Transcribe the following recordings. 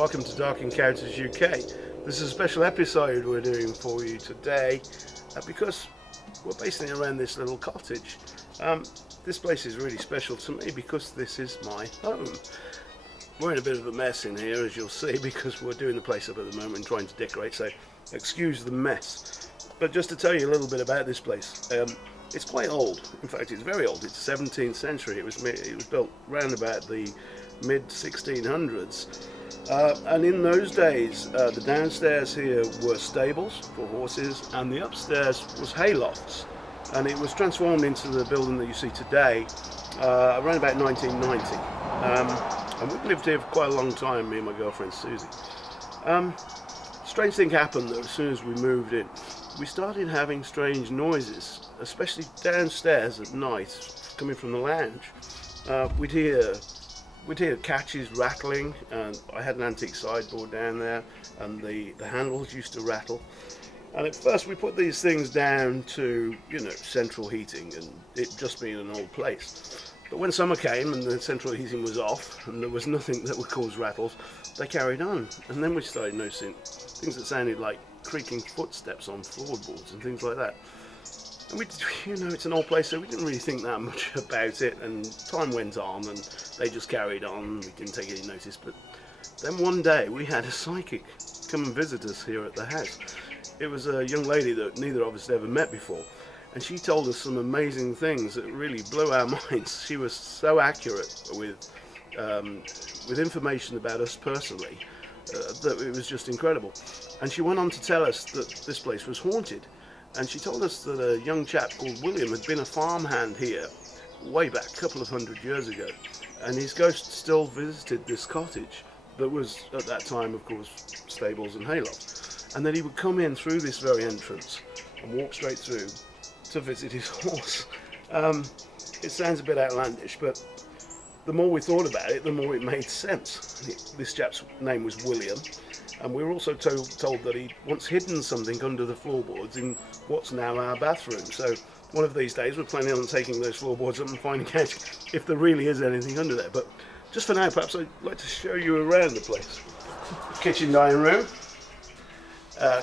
Welcome to Dark Encounters UK. This is a special episode we're doing for you today because we're basing it around this little cottage. This place is really special to me because this is my home. We're in a bit of a mess in here, as you'll see, because we're doing the place up at the moment and trying to decorate, so excuse the mess. But just to tell you a little bit about this place, it's quite old. In fact, it's very old. It's 17th century. It was built round about the mid 1600s. And in those days, the downstairs here were stables for horses, and the upstairs was haylofts. And it was transformed into the building that you see today around about 1990. And we've lived here for quite a long time, me and my girlfriend Susie. Strange thing happened though as soon as we moved in. We started having strange noises, especially downstairs at night, coming from the lounge. We'd hear catches rattling, and I had an antique sideboard down there, and the handles used to rattle. And at first we put these things down to, central heating and it just being an old place. But when summer came and the central heating was off and there was nothing that would cause rattles, they carried on. And then we started noticing things that sounded like creaking footsteps on floorboards and things like that. And it's an old place, so we didn't really think that much about it, and time went on and they just carried on. We didn't take any notice. But then one day we had a psychic come and visit us here at the house. It was a young lady that neither of us had ever met before, and she told us some amazing things that really blew our minds. She was so accurate with information about us personally that it was just incredible. And she went on to tell us that this place was haunted. And she told us that a young chap called William had been a farmhand here way back a couple of 100 years ago, and his ghost still visited this cottage that was at that time, of course, stables and haylofts, and that he would come in through this very entrance and walk straight through to visit his horse. It sounds a bit outlandish, but the more we thought about it, the more it made sense. This chap's name was William, and we were also told that he'd once hidden something under the floorboards in what's now our bathroom. So one of these days we're planning on taking those floorboards up and finding out if there really is anything under there. But just for now, perhaps I'd like to show you around the place. Kitchen dining room,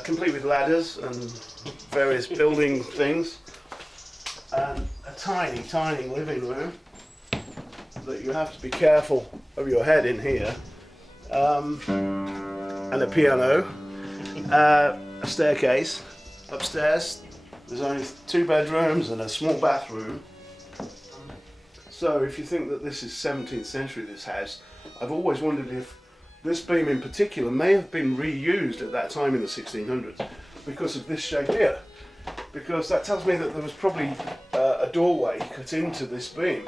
complete with ladders and various building things, and a tiny, tiny living room that you have to be careful of your head in here, and a piano, a staircase. Upstairs there's only 2 bedrooms and a small bathroom. So if you think that this is 17th century, this house, I've always wondered if this beam in particular may have been reused at that time in the 1600s because of this shape here, because that tells me that there was probably a doorway cut into this beam.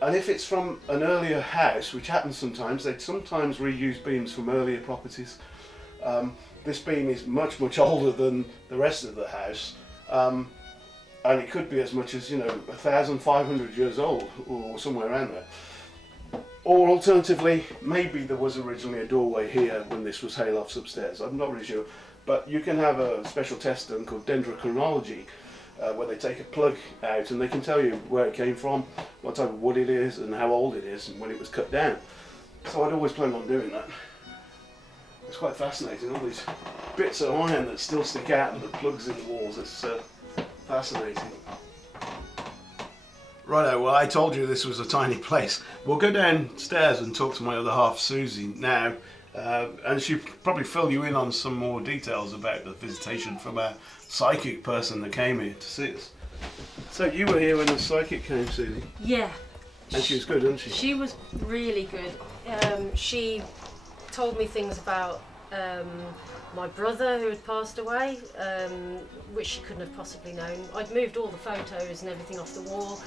And if it's from an earlier house, which happens sometimes, they'd sometimes reuse beams from earlier properties. This beam is much, much older than the rest of the house, and it could be as much as 1,500 years old or somewhere around there. Or alternatively, maybe there was originally a doorway here when this was haylofts upstairs. I'm not really sure, but you can have a special test done called dendrochronology, where they take a plug out and they can tell you where it came from, what type of wood it is, and how old it is, and when it was cut down. So I'd always planned on doing that. It's quite fascinating, all these bits of iron that still stick out and the plugs in the walls. It's fascinating. Righto, well, I told you this was a tiny place. We'll go downstairs and talk to my other half, Susie, now, and she'll probably fill you in on some more details about the visitation from a psychic person that came here to see us. So you were here when the psychic came, Susie? Yeah. And she was good, wasn't she? She was really good. She told me things about my brother who had passed away, which she couldn't have possibly known. I'd moved all the photos and everything off the wall.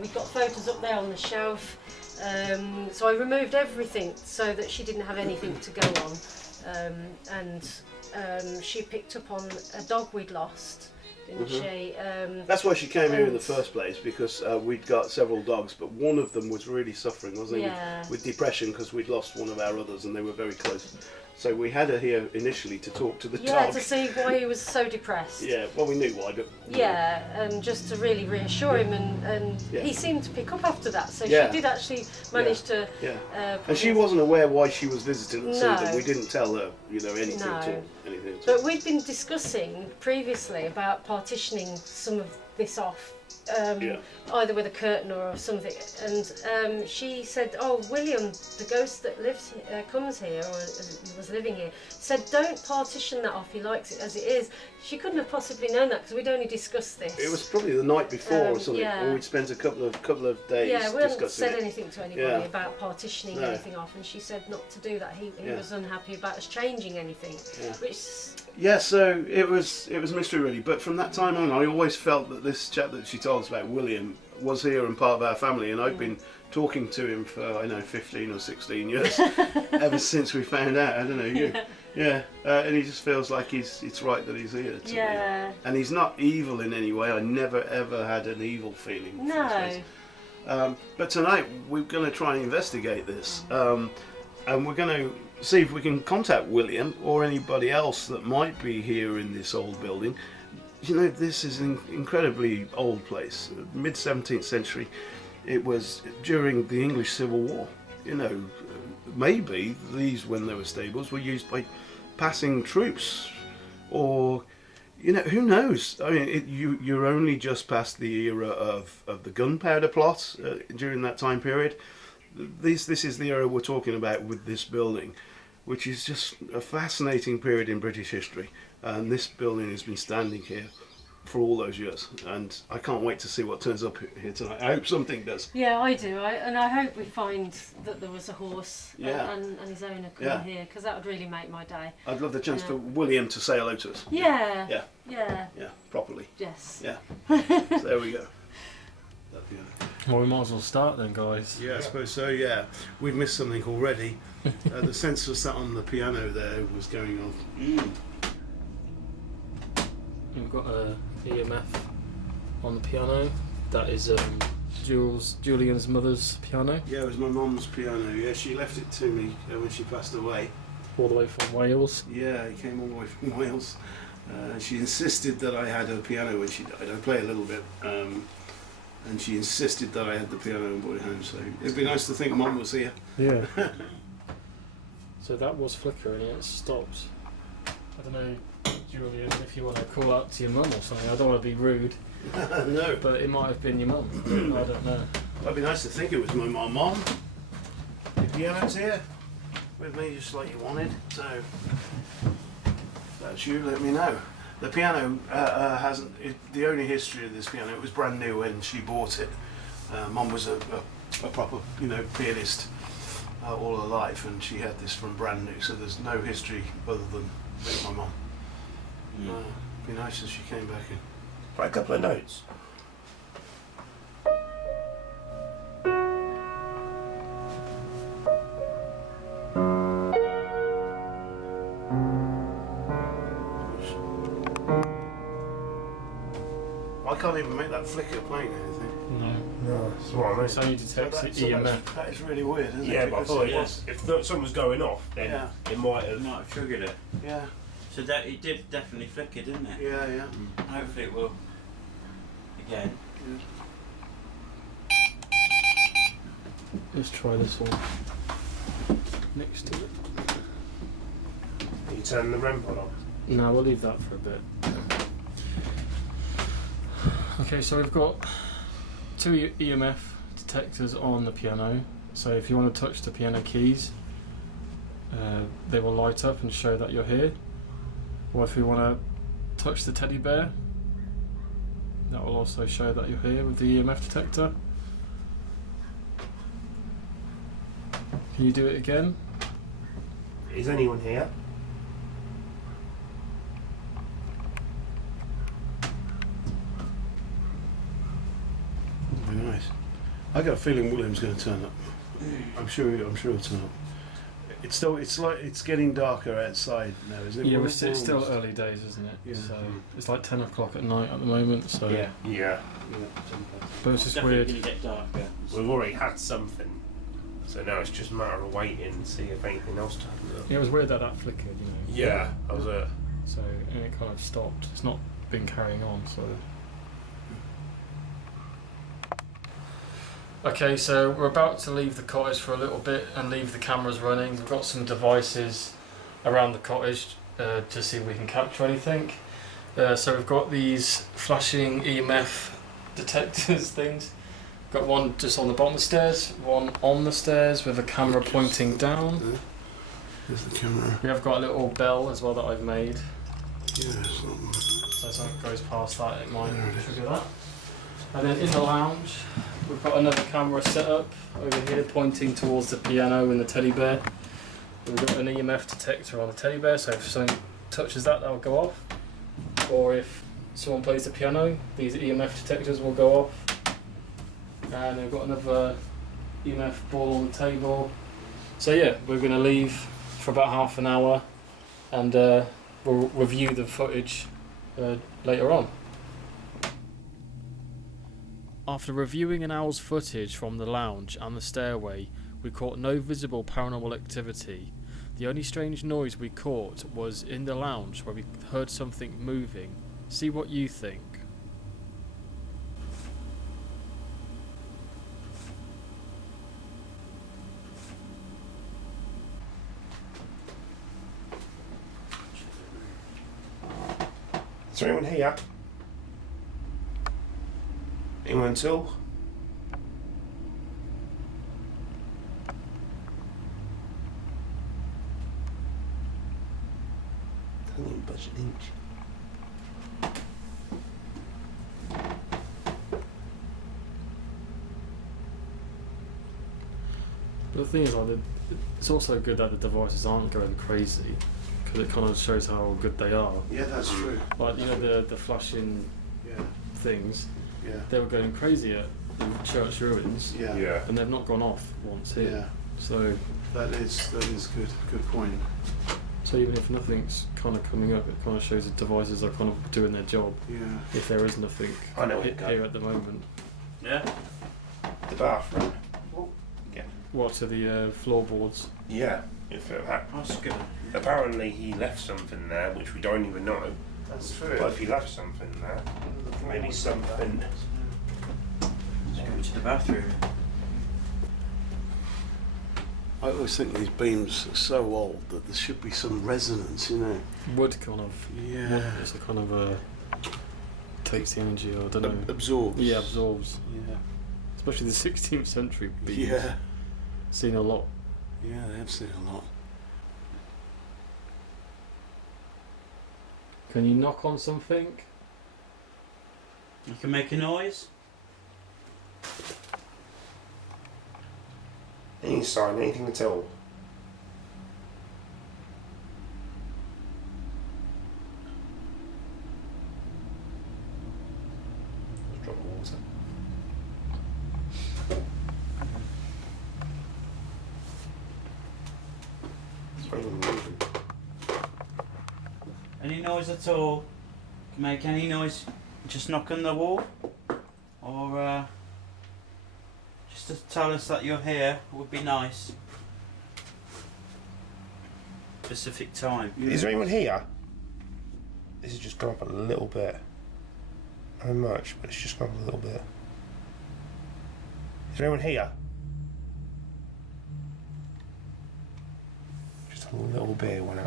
We've got photos up there on the shelf. So I removed everything so that she didn't have anything to go on. And she picked up on a dog we'd lost didn't she? That's why she came here in the and- first place, because we'd got several dogs, but one of them was really suffering, wasn't he? Yeah. With depression, because we'd lost one of our others and they were very close. So we had her here initially to talk to the Yeah, dog. to see why he was so depressed. Yeah, well, we knew why, but... Yeah, and just to really reassure him, and Yeah. he seemed to pick up after that. So Yeah. she did actually manage to. Yeah. Put And she his- wasn't aware why she was visiting us No. either. We didn't tell her, anything No. at all. Anything at all. But we'd been discussing previously about partitioning some of this off, either with a curtain or something. And she said, "Oh, William, the ghost that comes here or was living here, said don't partition that off. He likes it as it is." She couldn't have possibly known that because we'd only discussed this. It was probably the night before or something, yeah. or we'd spent a couple of days Yeah, we hadn't discussing said it. anything to anybody Yeah. about partitioning No. anything off, and she said not to do that. He Yeah. was unhappy about us changing anything, Yeah. which Yeah, so it was mystery really. But from that time on, I always felt that this chap that she told us about, William, was here and part of our family, and I've been talking to him for 15 or 16 years, ever since we found out. I don't know you. Yeah, and he just feels like it's right that he's here. To Yeah. me. And he's not evil in any way. I never ever had an evil feeling. for this No. place. But tonight we're going to try and investigate this, and we're going to see if we can contact William or anybody else that might be here in this old building. This is an incredibly old place, mid 17th century. It was during the English Civil War. Maybe these, when they were stables, were used by passing troops, or who knows? I mean, you're only just past the era of the gunpowder plot during that time period. This is the era we're talking about with this building, which is just a fascinating period in British history. And this building has been standing here for all those years, and I can't wait to see what turns up here tonight. I hope something does. Yeah, I do. And I hope we find that there was a horse Yeah. and his owner come Yeah. here, because that would really make my day. I'd love the chance for William to say hello to us. Yeah. Yeah. Yeah. Yeah, properly. Yes. Yeah. So there we go. That'd be good. Well, we might as well start then, guys. Yeah, I suppose so, yeah. We've missed something already. The sensor sat on the piano there was going on. We've got a EMF on the piano. That is Julian's mother's piano, Yeah, it was my mum's piano. Yeah, she left it to me when she passed away. all the way from Wales. Yeah, it came all the way from Wales. She insisted that I had her piano when she died. I play a little bit. And she insisted that I had the piano and brought it home. So it'd be nice to think Mum was here. Yeah. So that was flickering and it stopped. I don't know, Julian, if you want to call out to your mum or something. I don't want to be rude, No, but it might have been your mum. I don't know. it'd be nice to think it was my mum. Mum, the piano's here with me just like you wanted. So if that's you, let me know. The piano the only history of this piano, it was brand new when she bought it. Mum was a proper, pianist all her life, and she had this from brand new, so there's no history other than with my mum. Be nice if she came back in. Try a couple of notes. I can't even make that flicker playing anything. No. No, that's what I mean. It's only detects the EMF. That is really weird, isn't it? Yeah, but I Because thought it was- if something was going off, then Yeah. it might have. Might have triggered it. Yeah, So that it did definitely flicker, didn't it? yeah, yeah. Hopefully it will again. Let's try this one next to it. You turn the REM pod on. No, we'll leave that for a bit. Okay, so we've got two EMF detectors on the piano. So if you want to touch the piano keys, they will light up and show that you're here. Or if you want to touch the teddy bear, that will also show that you're here with the EMF detector. Can you do it again? Is anyone here? Very nice. I got a feeling William's going to turn up. I'm sure he'll turn up. It's getting darker outside now, is it? Yeah, We're it's still almost- early days, isn't it? Yeah. So it's like 10 o'clock at night at the moment. So Yeah. but it's just definitely weird. going to get darker. We've already had something, so now it's just a matter of waiting to see if anything else turns up. Yeah, it was weird that flickered, you know. Yeah, I was So and it kind of stopped. It's not been carrying on. So. Okay, so we're about to leave the cottage for a little bit and leave the cameras running. We've got some devices around the cottage to see if we can capture anything. So we've got these flashing EMF detectors things. Got one just on the bottom of the stairs, one on the stairs with a camera pointing down. There's the camera. We have got a little bell as well that I've made. Yeah, something. So if something goes past that, it might There it is. trigger that. And then in the lounge, we've got another camera set up over here pointing towards the piano and the teddy bear. We've got an EMF detector on the teddy bear, so if something touches that, that'll go off. Or if someone plays the piano, these EMF detectors will go off. And we've got another EMF ball on the table. So yeah, we're going to leave for about half an hour and we'll review the footage later on. After reviewing an hour's footage from the lounge and the stairway, we caught no visible paranormal activity. The only strange noise we caught was in the lounge where we heard something moving. See what you think. Is there anyone here? Anyone at all? Don't even budge an inch. But the thing is, like, it's also good that the devices aren't going crazy because it kind of shows how good they are. Yeah, that's true. Like, you know, the flashing Yeah, things, yeah, they were going crazy at the church ruins, yeah, and they've not gone off once here. yeah. So That is good. Good point. So even if nothing's kind of coming up, it kind of shows the devices are kind of doing their job. Yeah. If there is nothing I know where to go. here at the moment. Yeah? The bathroom. What, to the floorboards? Yeah. If That's good. apparently he left something there, which we don't even know. That's true. But if he left something there, maybe something. Let's go to the bathroom. I always think these beams are so old that there should be some resonance, you know. Wood kind of. Yeah. It's a kind of takes the energy, or I don't know. Absorbs. Yeah, absorbs. Yeah. Especially the 16th century beams. Yeah. Seen a lot. Yeah, they have seen a lot. Can you knock on something? You can make a noise. Any sign, anything at all. Just drop water. It's not even moving. Any noise at all. Can make any noise. Just knock on the wall. Or just to tell us that you're here would be nice. Specific time. Is there anyone here? This has just gone up a little bit. Not much, but it's just gone up a little bit. Is there anyone here? Just a little bit went up.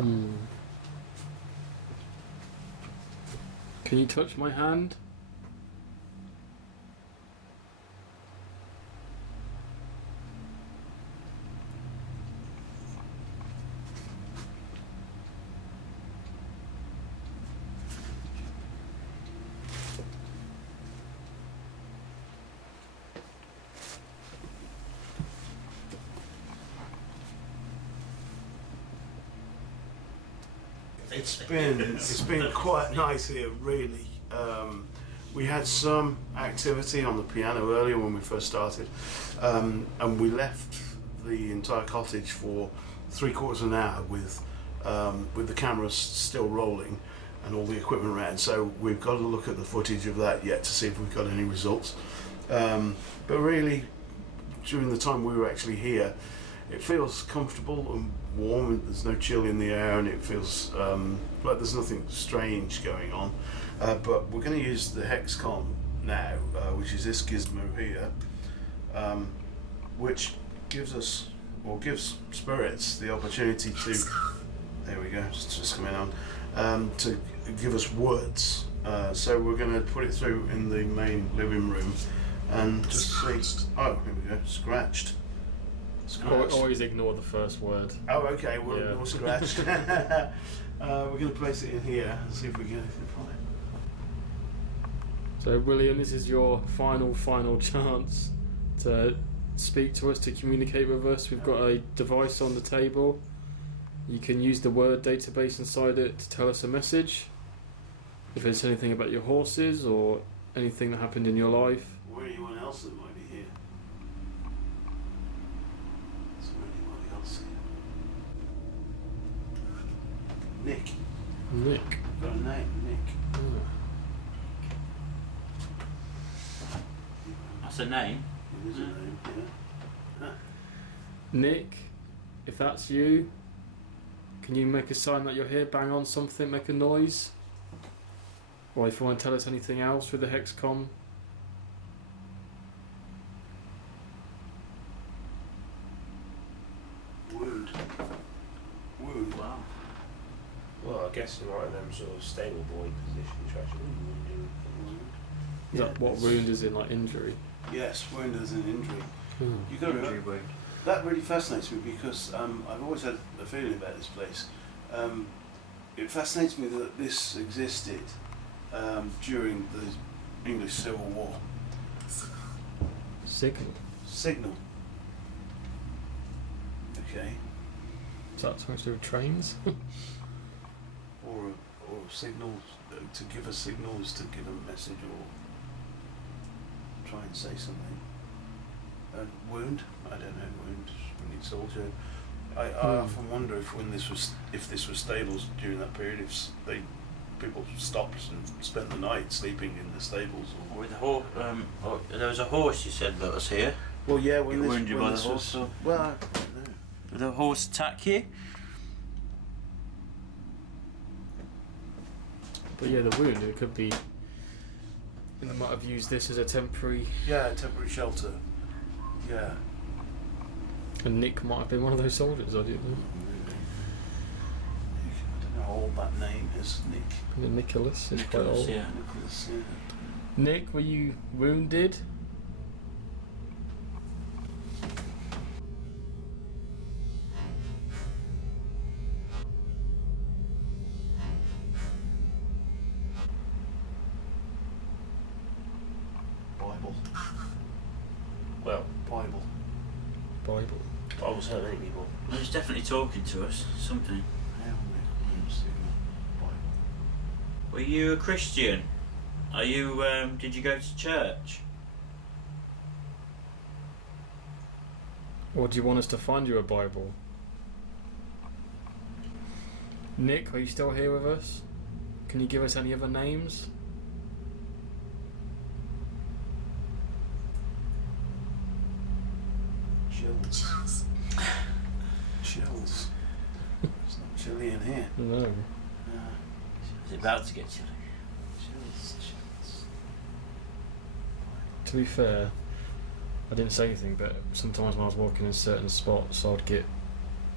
Can you touch my hand? It's been quite nice here, really. We had some activity on the piano earlier when we first started, and we left the entire cottage for 3/4 of an hour with the cameras still rolling and all the equipment around. So we've got to look at the footage of that yet to see if we've got any results. But really, during the time we were actually here, it feels comfortable and warm. There's no chill in the air, and it feels like there's nothing strange going on. But we're going to use the Hexcom now, which is this gizmo here, which gives us, or gives spirits the opportunity to, there we go, it's just coming on, to give us words. So we're going to put it through in the main living room and just see. Oh, here we go, scratched. Always ignore the first word. Oh, okay, we'll Yeah. ignore scratched. We're going to place it in here and see if we get anything from it. So William, this is your final chance to speak to us, to communicate with us. We've got a device on the table. You can use the word database inside it to tell us a message. If it's anything about your horses or anything that happened in your life. Or anyone else that might be here. Is there anybody else here? Nick. Nick. Got a name, Nick. Ah. That's a name. It is a name, yeah. Nick, if that's you, can you make a sign that you're here, bang on something, make a noise? Or if you want to tell us anything else with the Hexcom. Wound. Wow. Well, I guess you're right in them sort of stable boy positions, you're actually wounding. Is that what wound is in, like injury? Yes, wound as an injury. Hmm. You got to Injury remember, wound. that really fascinates me because I've always had a feeling about this place. It fascinates me that this existed during the English Civil War. Signal. Signal. Okay. Is that something to do with trains? Or signals, to give a signal is to give a message or try and say something. Wound? I don't know, wound. We need soldier. I often wonder if this was stables during that period, people stopped and spent the night sleeping in the stables. Or With the horse, there was a horse you said that was here. well, yeah, when Get this, wounded when by this the horse, was, or- well, I don't know. Did the horse attack you? But yeah, the wound, it could be. And they might have used this as a temporary. Yeah, temporary shelter. Yeah. And Nick might have been one of those soldiers, I don't know. Nick. I don't know how old that name is. Nick. And Nicholas is quite Nicholas, old. yeah. Nicholas, yeah. Nick, were you wounded? Bible. Well, Bible. Bible. I was hurt any people. He was definitely talking to us. Something. Hail Nick, signal. Bible. Were you a Christian? Are you? Did you go to church? Or do you want us to find you a Bible? Nick, are you still here with us? Can you give us any other names? Chills. Chills. It's not chilly in here. No. It's about to get chilly. Chills. To be fair, I didn't say anything, but sometimes when I was walking in certain spots, I'd get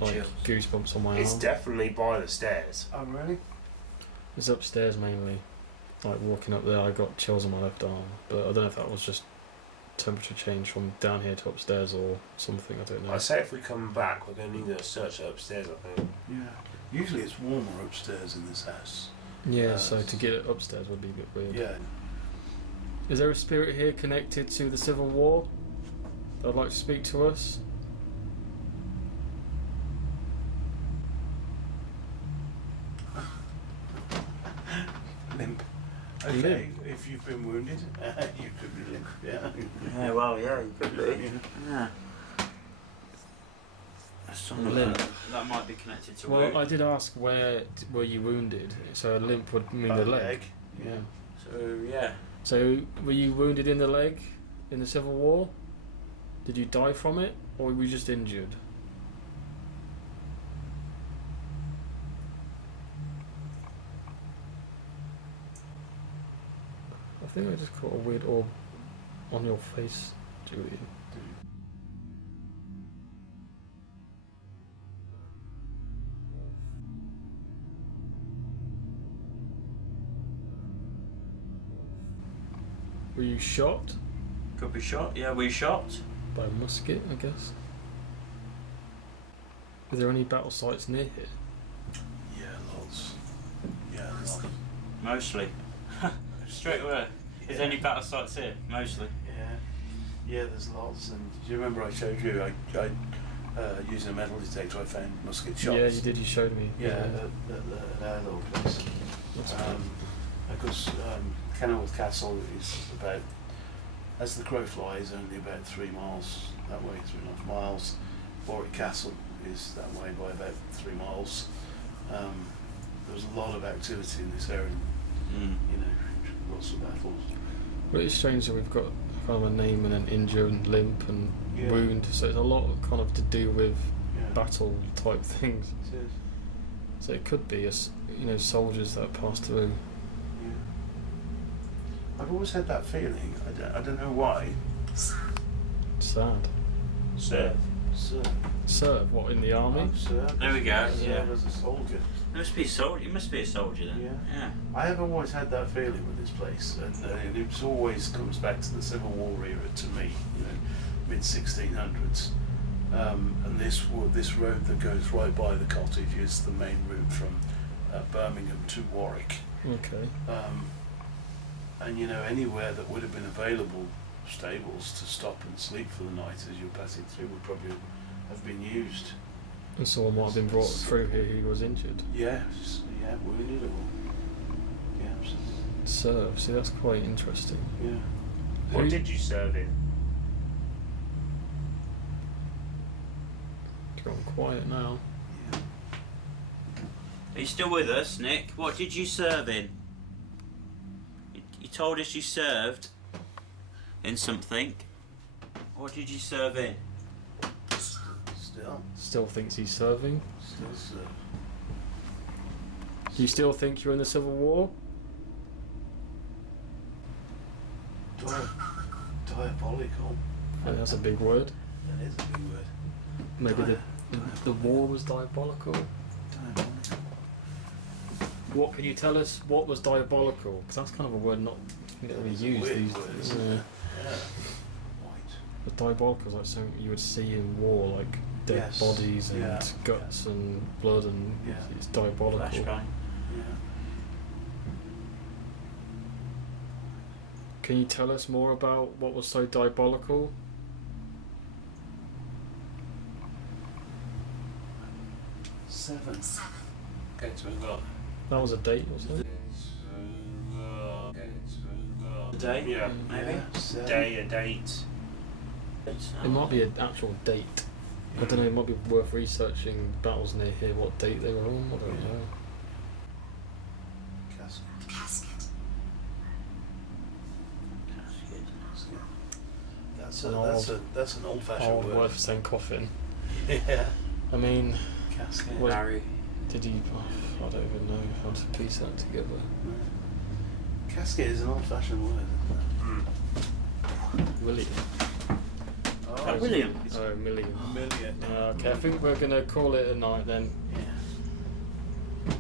like Chills. goosebumps on my It's arm. definitely by the stairs. Oh, really? It's upstairs mainly. Like walking up there, I got chills on my left arm, but I don't know if that was just temperature change from down here to upstairs or something. I don't know. I say if we come back, we're going to need to search it upstairs, I think. Yeah. Usually it's warmer upstairs in this house. Yeah, so to get it upstairs would be a bit weird. Yeah. Is there a spirit here connected to the Civil War that would like to speak to us? Limp. Okay, if you've been wounded, you could be limp. Yeah. Yeah, well, yeah, you could be. Yeah. Yeah. Some limp. that might be connected to Well, wound. I did ask were you wounded, so a limp would mean the leg. Yeah. So yeah. So were you wounded in the leg in the Civil War? Did you die from it, or were you just injured? I think I just caught a weird orb on your face, Julian. Were you shot Could be shot. Yeah, we shot. by a musket, I guess? Is there any battle sites near here? Yeah, lots. Yeah, lots. Mostly. Straight away. Is there any battle sites here? Mostly. Yeah, there's lots. And do you remember I showed you? I using a metal detector, I found musket shots. Yeah, you did. You showed me. Yeah, at our little place. That's cool. Of course, Kenilworth Castle is about, as the crow flies, only about 3 miles that way, 3.5 miles. Warwick Castle is that way by about 3 miles. There's a lot of activity in this area. You know, lots of battles. But it's strange that we've got kind of a name and an injury and limp and Yeah. wound, so it's a lot of kind of to do with Yeah. battle type things. It is. So it could be soldiers that passed through. Yeah. I've always had that feeling. I don't know why. Sad. So Serve what in the army? There we go, yeah. As a soldier. you must be a soldier. You must be a soldier then. Yeah. I have always had that feeling with this place, and it always comes back to the Civil War era to me. You know, mid 1600s. And this road that goes right by the cottage is the main route from Birmingham to Warwick. Okay. And you know, anywhere that would have been available stables to stop and sleep for the night as you're passing through would probably have been used. And someone might have been brought through here who was injured. Yeah, wounded or yeah, absolutely. Serve. See, that's quite interesting. Yeah. What did you serve in? It's gone quiet now. Yeah. Are you still with us, Nick? What did you serve in? You told us you served in something. What did you serve in? Still Thinks he's serving. serve. Do you still think you're in the Civil War? Diabolical. I think that's a big word. That is a big word. Maybe the war was diabolical. Diabolical. What can you tell us? What was diabolical? Because that's kind of a word not really It's a used weird these word, days. isn't Yeah. Yeah. Right. But diabolical is like something you would see in war, like dead Yes. bodies and Yeah. guts and blood, and Yeah. it's diabolical. Flashbang. Yeah. Can you tell us more about what was so diabolical? Seven. Okay, so we've got That was a date, wasn't it? A day? yeah, Maybe. Yeah, seven. day, a date. It might be an actual date. I don't know. It might be worth researching battles near here. What date they were on? I don't Yeah. know. Casket. That's an old-fashioned Old word. word for saying coffin. Yeah. I mean, Casket. Was- Barry. did you? I don't even know how to piece that together. Casket is an old-fashioned word, isn't it? William. Oh, William. Oh, million. Million. Okay, I think we're gonna call it a night then. Yeah.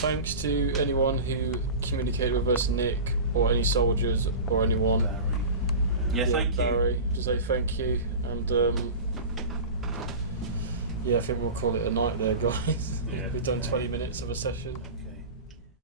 Thanks to anyone who communicated with us, Nick, or any soldiers, or anyone. Barry. Yeah, thank you. Barry, to say thank you, and yeah, I think we'll call it a night there, guys. Yeah. We've done 20 minutes of a session.